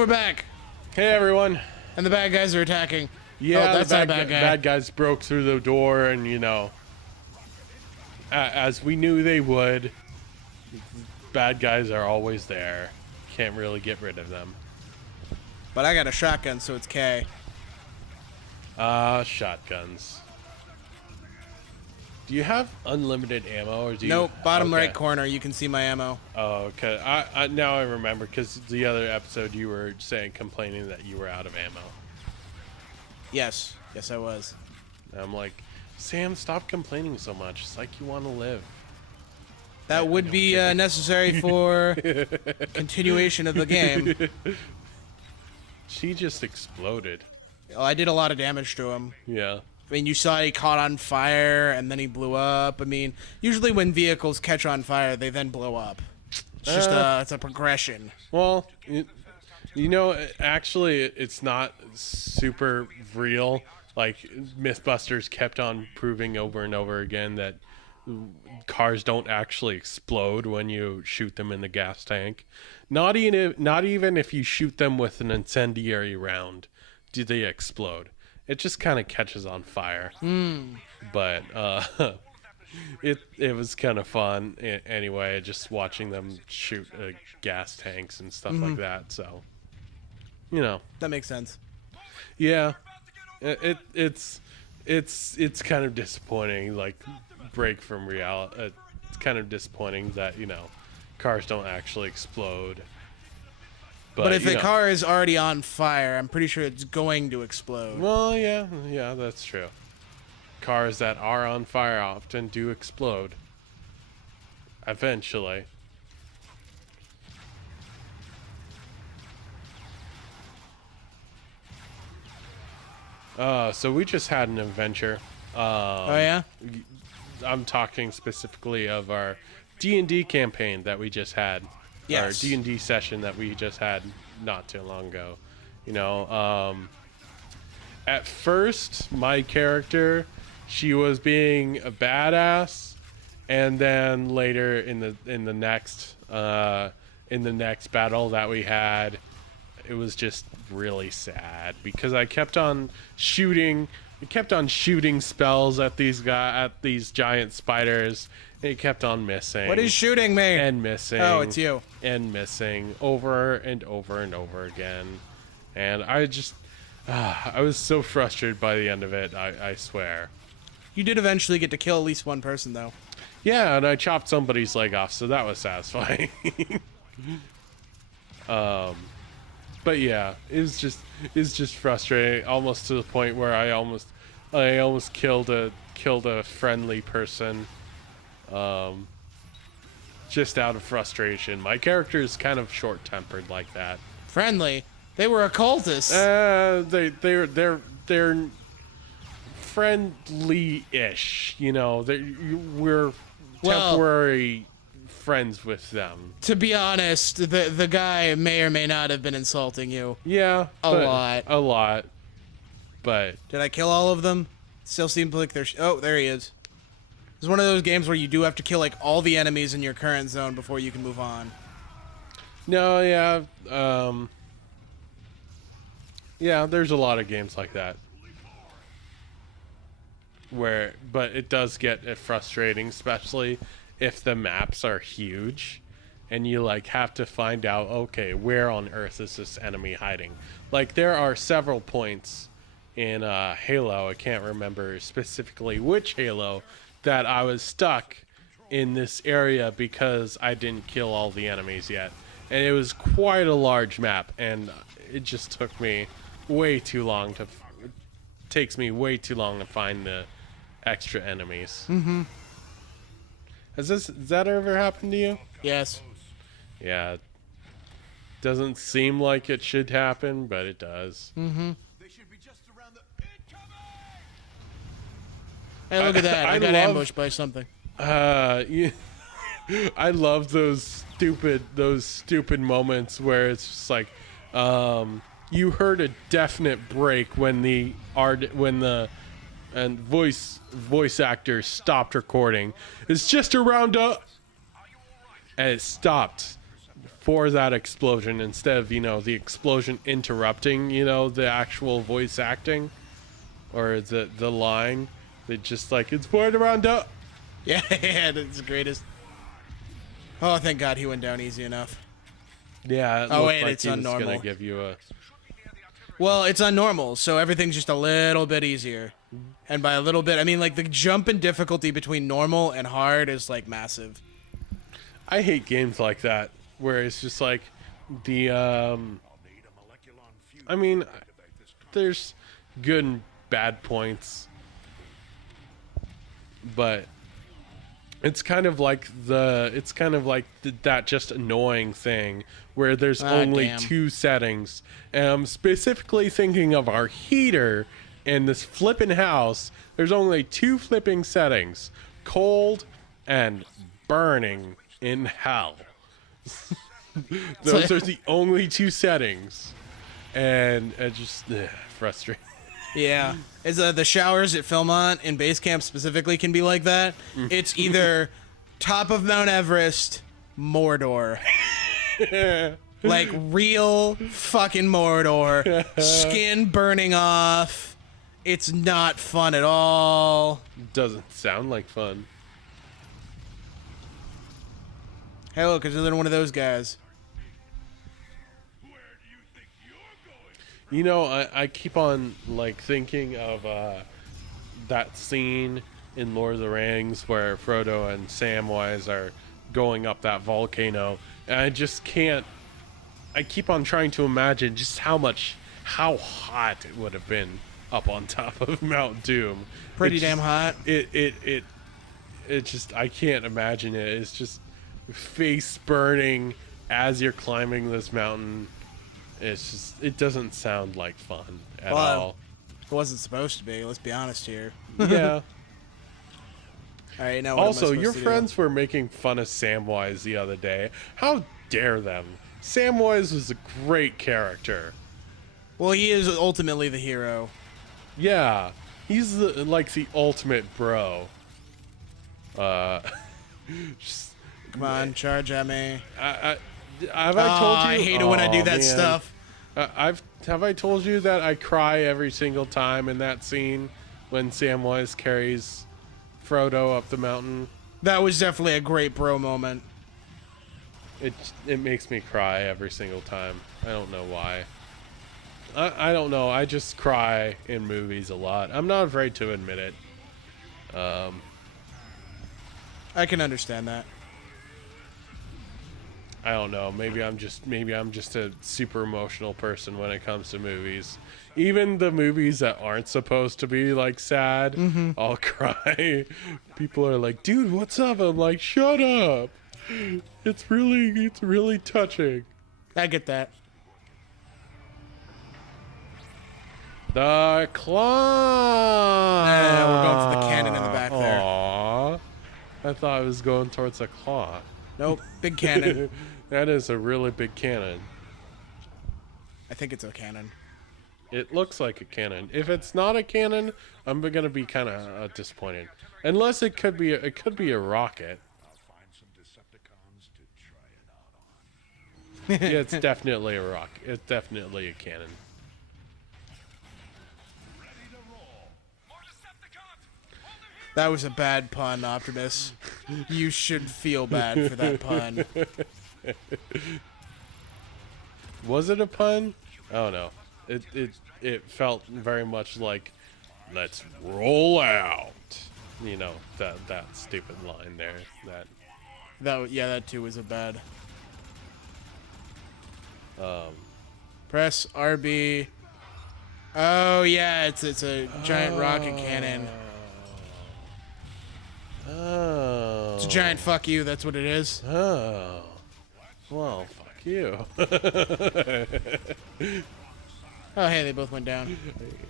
we're back. Hey everyone. And the bad guys are attacking. Yeah, oh, that's the not a bad guy. bad guys broke through the door, and you know, as we knew they would, bad guys are always there. Can't really get rid of them. But I got a shotgun, so it's K. Shotguns. Do you have unlimited ammo, or do you? Nope, bottom okay. right corner, you can see my ammo. Oh, okay. Now I remember, because the other episode you were complaining that you were out of ammo. Yes, I was. And I'm like, Sam, stop complaining so much. It's like you want to live. That would be necessary for continuation of the game. She just exploded. Well, I did a lot of damage to him. Yeah. I mean, you saw he caught on fire, and then he blew up. I mean, usually when vehicles catch on fire, they then blow up. It's just it's a progression. Well, you know, actually, it's not super real. Like, Mythbusters kept on proving over and over again that cars don't actually explode when you shoot them in the gas tank. Not even if you shoot them with an incendiary round do they explode. It just kind of catches on fire. But it was kind of fun anyway, just watching them shoot gas tanks and stuff like that. So, you know, that makes sense. Yeah, it's kind of disappointing. Like, break from reality. It's kind of disappointing that, you know, cars don't actually explode. But if a car is already on fire, I'm pretty sure it's going to explode. Well, yeah, that's true. Cars that are on fire often do explode. Eventually. So we just had an adventure. Oh, yeah? I'm talking specifically of our D&D campaign that we just had. Yes. Our D&D session that we just had not too long ago. You know, at first, my character, she was being a badass, and then later in the next battle that we had, it was just really sad because I kept on shooting spells at these giant spiders. It kept on missing. What is shooting me? And missing. Oh, it's you. And missing over and over and over again. And I just, I was so frustrated by the end of it, I swear. You did eventually get to kill at least one person, though. Yeah, and I chopped somebody's leg off, so that was satisfying. But yeah, it's just frustrating, almost to the point where I almost killed a friendly person. Just out of frustration. My character is kind of short-tempered like that. Friendly? They were occultists. They're friendly-ish. You know, we're temporary friends with them. To be honest, the guy may or may not have been insulting you. Yeah, a lot. But did I kill all of them? Still seems like there's. Oh, there he is. It's one of those games where you do have to kill like all the enemies in your current zone before you can move on. No, yeah, yeah. There's a lot of games like that but it does get frustrating, especially if the maps are huge, and you like have to find out, okay, where on earth is this enemy hiding? Like, there are several points in Halo. I can't remember specifically which Halo, that I was stuck in this area because I didn't kill all the enemies yet. And it was quite a large map, and it just took me way too long to... takes me way too long to find the extra enemies. Mm-hmm. Has that ever happened to you? Yes. Yeah. Doesn't seem like it should happen, but it does. Mm-hmm. Hey, look at that! I got ambushed by something. I love those stupid moments where it's just like, you heard a definite break when the voice actor stopped recording. It's just around and it stopped for that explosion instead of, the explosion interrupting, the actual voice acting or the line. They just like, it's poured around up. Yeah, that's the greatest. Oh, thank God he went down easy enough. Yeah, it Oh, looked wait, like it's he was on normal. gonna give you a... Well, it's on normal, so everything's just a little bit easier. And by a little bit, I mean like the jump in difficulty between normal and hard is like massive. I hate games like that, where it's just like the, I mean, there's good and bad points, but it's kind of like that just annoying thing where there's only damn. 2 settings. And I'm specifically thinking of our heater in this flipping house. There's only 2 flipping settings: cold and burning in hell. Those are the only 2 settings, and it just frustrating. Yeah. Is the showers at Philmont in base camp specifically can be like that. It's either top of Mount Everest, Mordor. Like real fucking Mordor. Skin burning off. It's not fun at all. Doesn't sound like fun. Hey, look, there's another one of those guys. I keep on like thinking of that scene in Lord of the Rings where Frodo and Samwise are going up that volcano, and I just can't. I keep on trying to imagine just how hot it would have been up on top of Mount Doom. Pretty damn hot. It just, I can't imagine it. It's just face burning as you're climbing this mountain. It's just, it doesn't sound like fun at all. It wasn't supposed to be. Let's be honest here. Yeah. All right, now what am I Also, supposed your to do? friends were making fun of Samwise the other day. How dare them? Samwise was a great character. Well, he is ultimately the hero. Yeah, he's like the ultimate bro. Just, Come on, charge at me. have I told you? I hate it when I do that man. stuff. Have I told you that I cry every single time in that scene when Samwise carries Frodo up the mountain? That was definitely a great bro moment. It makes me cry every single time. I don't know why. I don't know. I just cry in movies a lot. I'm not afraid to admit it. I can understand that. I don't know. Maybe I'm just a super emotional person when it comes to movies. Even the movies that aren't supposed to be like sad, I'll cry. People are like, "Dude, what's up?" I'm like, "Shut up." It's really touching. I get that. The claw. We're going for the cannon in the back there. Aww. I thought I was going towards a claw. Nope, big cannon. That is a really big cannon. I think it's a cannon. It looks like a cannon. If it's not a cannon, I'm gonna be kind of disappointed. Unless it could be a rocket. Yeah, it's definitely a rock. It's definitely a cannon. That was a bad pun, Optimus. You should feel bad for that pun. Was it a pun? I don't know. It felt very much like, "Let's roll out." You know, that stupid line there. That too was a bad. Press RB. Oh yeah, it's a giant rocket cannon. Oh. It's a giant fuck you. That's what it is. Oh. Well, fuck you. Oh hey, they both went down.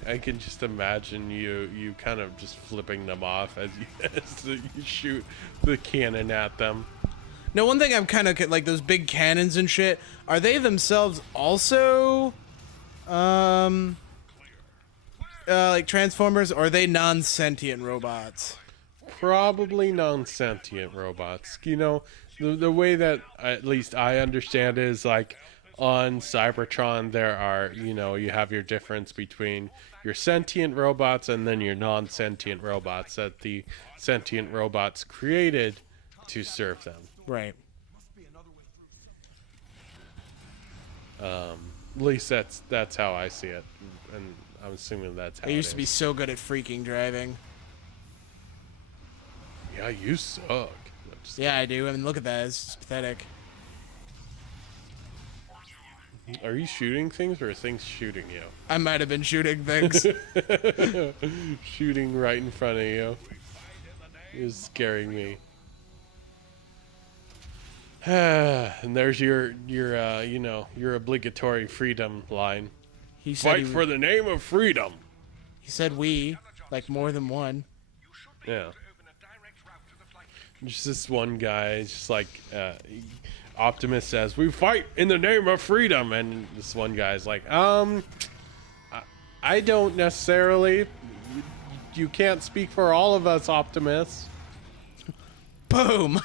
I can just imagine you kind of just flipping them off as you shoot the cannon at them. Now, one thing I'm kind of like those big cannons and shit. Are they themselves also, like Transformers, or are they non-sentient robots? Probably non-sentient robots. You know, The way that at least I understand is like on Cybertron there are, you have your difference between your sentient robots and then your non-sentient robots that the sentient robots created to serve them. Right. At least that's how I see it, and I'm assuming that's how I it used to be is. so good at freaking driving. Yeah, you suck. Yeah, I do. I mean, look at that. It's just pathetic. Are you shooting things or are things shooting you? I might have been shooting things. Shooting right in front of you. You're scaring me. And there's your obligatory freedom line. He said Fight for the name of freedom. He said we, like more than one. Yeah. Just this one guy, just like Optimus says, "We fight in the name of freedom," and this one guy's like, I don't necessarily. You can't speak for all of us, Optimus." Boom.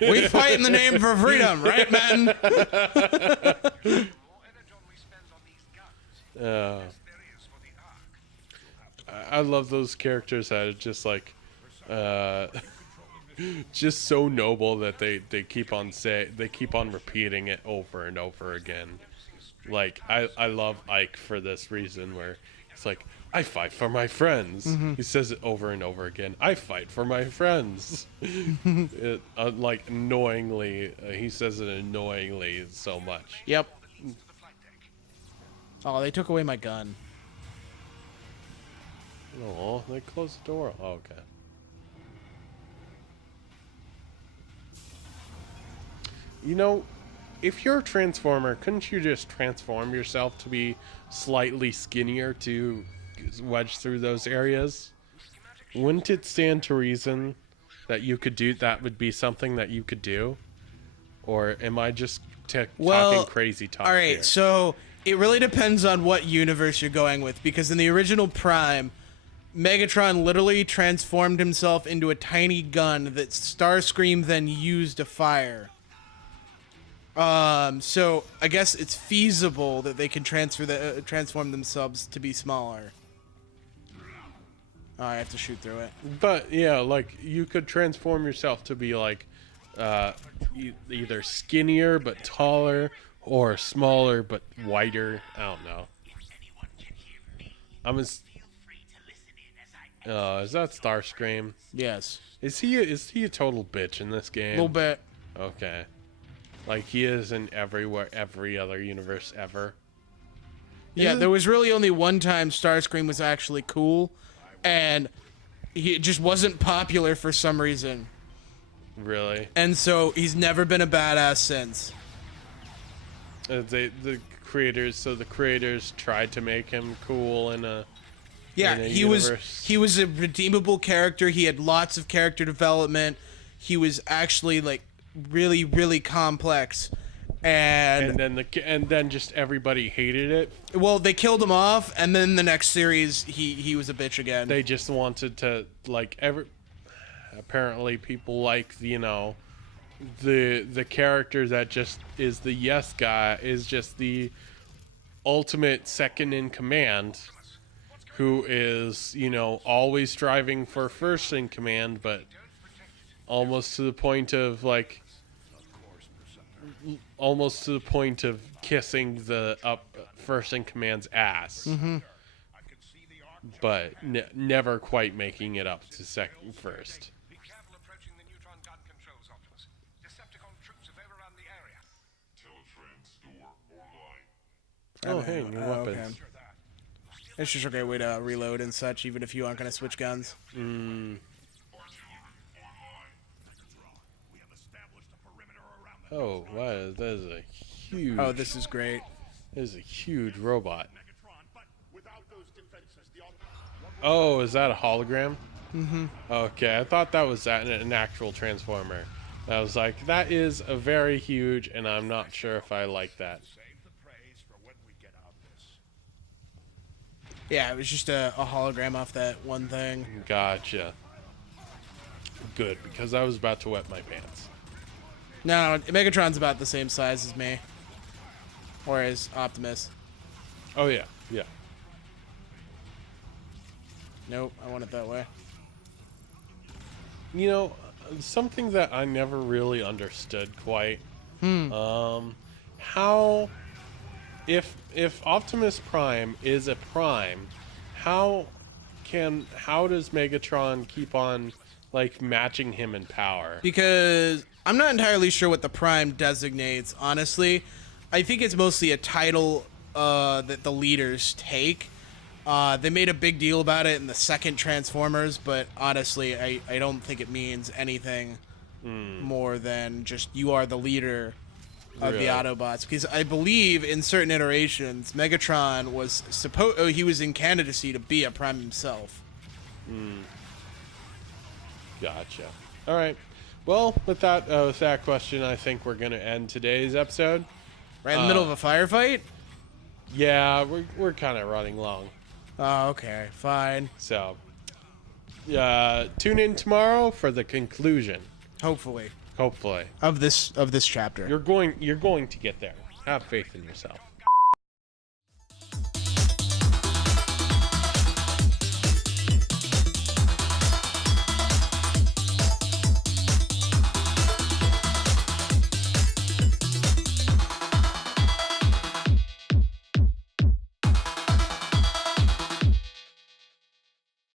We fight in the name for freedom, right, man? I love those characters that are just like, just so noble that they keep on repeating it over and over again. Like I love Ike for this reason, where it's like, I fight for my friends. He says it over and over again. I fight for my friends. Like annoyingly, he says it annoyingly so much. Yep. Oh, they took away my gun. Oh, they closed the door. Oh, okay. If you're a Transformer, couldn't you just transform yourself to be slightly skinnier to wedge through those areas? Wouldn't it stand to reason that you could do that? Would be something that you could do? Or am I just talking crazy talk all right, here? So it really depends on what universe you're going with, because in the original Prime, Megatron literally transformed himself into a tiny gun that Starscream then used to fire. So I guess it's feasible that they can transform themselves to be smaller. Oh, I have to shoot through it. But yeah, like you could transform yourself to be like either skinnier but taller, or smaller but whiter. I don't know. Is that Starscream? Yes. Is he a total bitch in this game? A little bit. Okay. Like he is in every other universe ever. Yeah, there was really only one time Starscream was actually cool, and he just wasn't popular for some reason. Really? And so he's never been a badass since. The creators tried to make him cool in a he was a redeemable character. He had lots of character development. He was actually like really, really complex, and then just everybody hated it. Well, they killed him off, and then the next series he was a bitch again. They just wanted to apparently people like the character that just is the yes guy, is just the ultimate second in command, who is always striving for first in command, but almost to the point of kissing the first in command's ass. But never quite making it up to first. Oh, hey, new weapons. Okay. It's just a great way to reload and such, even if you aren't going to switch guns. Oh, wow, that is a huge... Oh, this is great. That is a huge robot. Oh, is that a hologram? Okay, I thought that was an actual Transformer. I was like, that is a very huge, and I'm not sure if I like that. Yeah, it was just a hologram off that one thing. Gotcha. Good, because I was about to wet my pants. No, Megatron's about the same size as me. Or as Optimus. Oh yeah, yeah. Nope, I want it that way. You know, something that I never really understood quite. How, if Optimus Prime is a Prime, how does Megatron keep on like matching him in power? Because I'm not entirely sure what the Prime designates, honestly. I think it's mostly a title that the leaders take. They made a big deal about it in the second Transformers, but honestly, I don't think it means anything more than just you are the leader of the Autobots. Because I believe in certain iterations, Megatron was he was in candidacy to be a Prime himself. Gotcha. All right. Well, with that question, I think we're gonna end today's episode. Right in the middle of a firefight? Yeah, we're kind of running long. Oh, okay, fine. So, tune in tomorrow for the conclusion. Hopefully. Hopefully. Of this chapter. You're going to get there. Have faith in yourself.